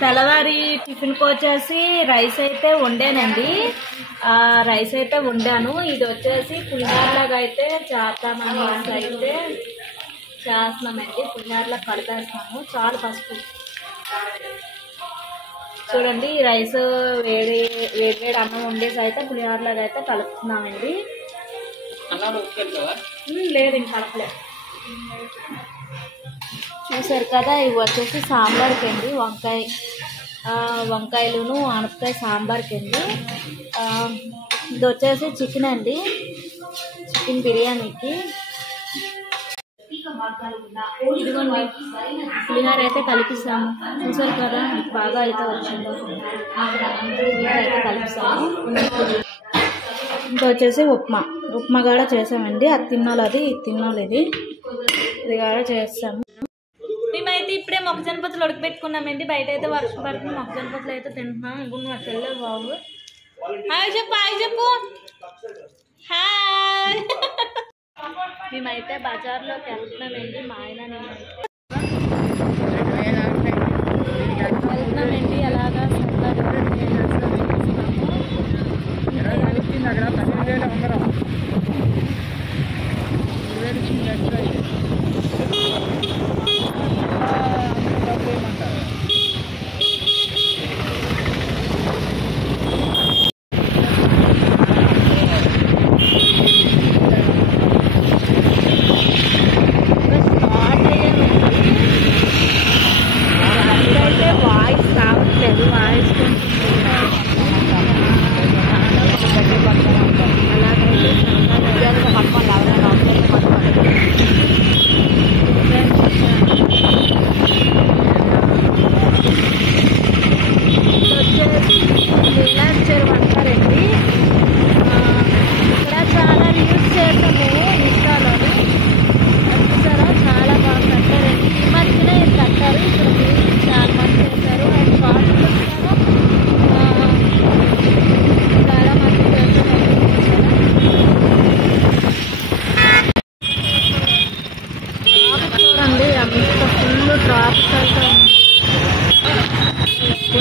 తెల్లవారి టిఫిన్కి వచ్చేసి రైస్ అయితే వండానండి. రైస్ అయితే వండాను. ఇది వచ్చేసి పులిహోరలాగా అయితే చేద్దామని అయితే చేస్తున్నామండి. పులిహోరలా కలిపేస్తాము. చాలు పసుపు చూడండి. రైస్ వేడి అన్నం వండేసి అయితే పులిహోరలాగా అయితే కలుపుతున్నామండి. లేదు ఇంక కలపలేదు. చూసారు కదా, ఇవి వచ్చేసి సాంబార్కి అండి. వంకాయలును ఆనపకాయ సాంబార్కి అండి. ఇది వచ్చేసి చికెన్ అండి, చికెన్ బిర్యానీకి. ఇదిగోండి పులిహోర అయితే కలిపిస్తాము. చూసారు కదా బాగా అయితే వచ్చిందో. పులిహోర అయితే కలిపిస్తాము. ఇంకా వచ్చేసి ఉప్మా కూడా చేసామండి. అది తిన్నాలి, ఇది కూడా చేస్తాము. మేమైతే ఇప్పుడే మొక్కజొన్న పొత్తులు ఉడకబెట్టుకున్నామండి. బయట అయితే వర్షం పడుతుంది. మొక్కజొన్న పొత్తులు అయితే తింటున్నాం. ఇప్పుడు మా చెల్లె బాబు హాయ్ చెప్పు హాయ్. మేమైతే బజార్లోకి వెళ్తున్నామండి. మా ఆయన వెళ్తున్నామండి. అలాగా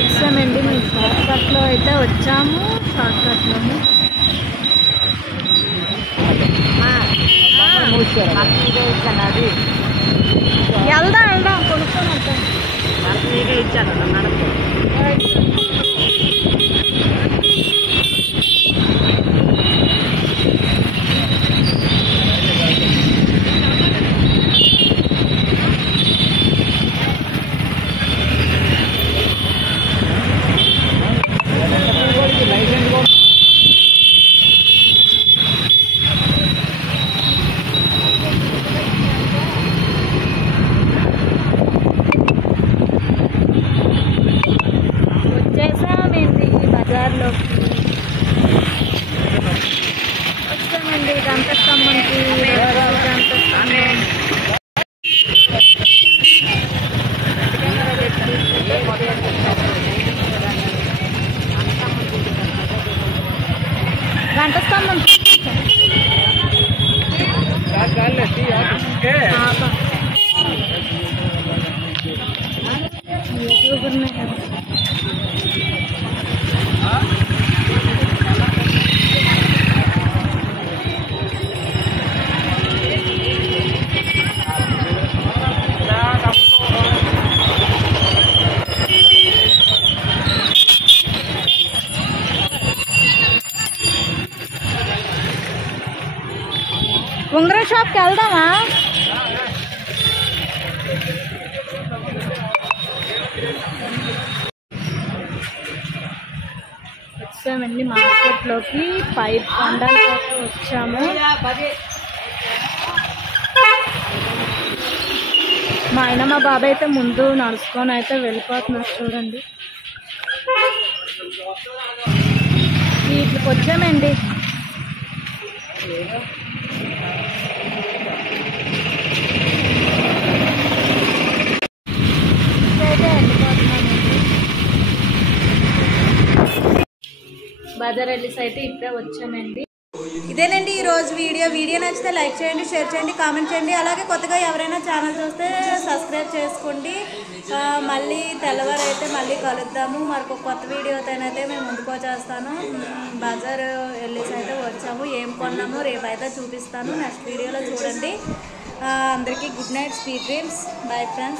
వచ్చామండి. మేము షార్ట్కట్లో అయితే వచ్చాము. షార్ట్కట్లోని వెళ్దాం కొనుక్కొని వద్దాం. ఇచ్చాను బజార్లోకి వచ్చామండి. గంటస్తంభంకి గంటస్తంభం యూట్యూబర్నే కదా. ఉంగరం షాప్కి వెళ్దామా? వచ్చామండి మార్కెట్లోకి. పైప్ కొండలకి వచ్చాము. మా ఆయన మా బాబాయ్ అయితే ముందు నడుచుకొని అయితే వెళ్ళిపోతున్నారు. చూడండి వీటికి వచ్చామండి. బజార్ వెళ్ళేసి అయితే ఇప్పుడే వచ్చామండి. ఇదేనండి ఈరోజు వీడియో నచ్చితే లైక్ చేయండి, షేర్ చేయండి, కామెంట్ చేయండి. అలాగే కొత్తగా ఎవరైనా ఛానల్ చూస్తే సబ్స్క్రైబ్ చేసుకోండి. మళ్ళీ తెల్లవారు అయితే మళ్ళీ కలుద్దాము. మరొక కొత్త వీడియోతోనైతే మేము ముందుకు వచ్చేస్తాను. బజార్ వెళ్ళేసి అయితే వచ్చాము. ఏం కొన్నాము రేపు అయితే చూపిస్తాను. నెక్స్ట్ వీడియోలో చూడండి. అందరికీ good night, sweet dreams. Bye friends.